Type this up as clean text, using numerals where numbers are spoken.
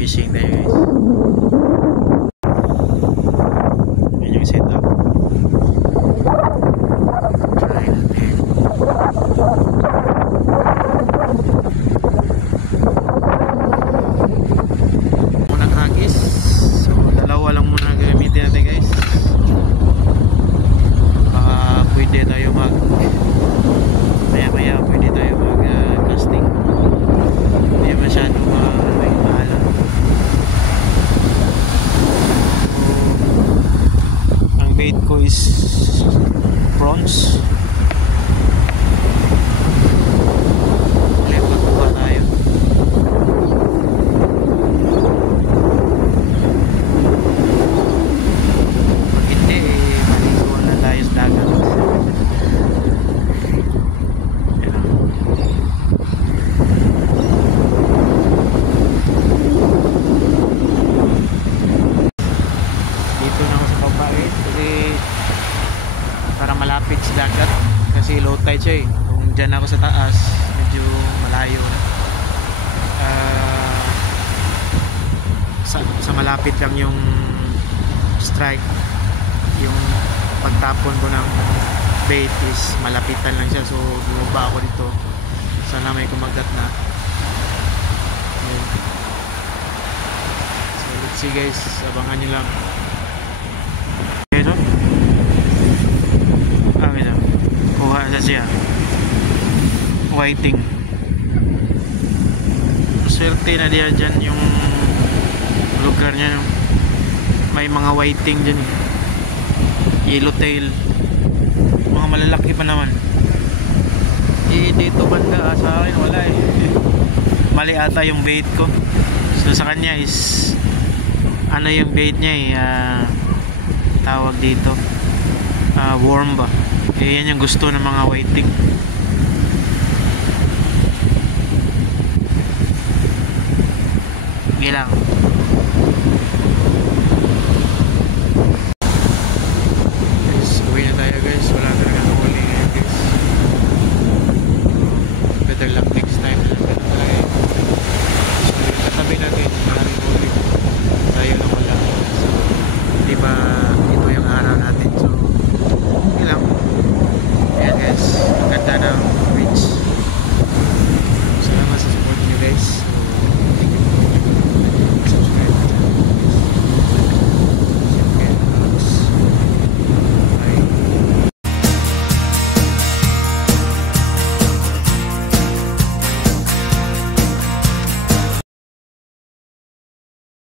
Fishing tayo guys. Yan yung setup. Try natin. Unang hagis. So dalawa lang muna gamitin natin guys. Baka pwede tayo maya pwede tayo casting. Hindi masyado mahal. Bait ko is prawns. Lepat pa tayo. Pag hindi maliguan na tayo sa dagat. Dito na ako sa babae kasi para malapit sa dagat kasi low tide siya eh. Kung dyan ako sa taas medyo malayo sa malapit lang yung strike, yung pagtapon ko ng bait is malapitan lang siya, so bumaba ako dito, sana may kumagat na. Ayun. So let's see guys, abangan nyo lang. Kuha na siya whiting. Swerte na diya dyan yung lugar niya, may mga whiting dyan, yellowtail, mga malalaki pa naman. Dito banda sa akin wala eh. Mali ata yung bait ko. So sa kanya is ano yung bait niya eh, tawag dito worm ba. Eh, yan yung gusto ng mga whiting. Gilang. Guys, uwi na tayo guys. Wala talaga huli ngayon guys. Better luck next time. Ganun talaga eh. So, katabi natin. Maraming huli. Tayo lang wala. So, di ba ito yung araw natin. So, gilang. Ayan guys, ang ganda ng beach. Salamat sa support nyo guys.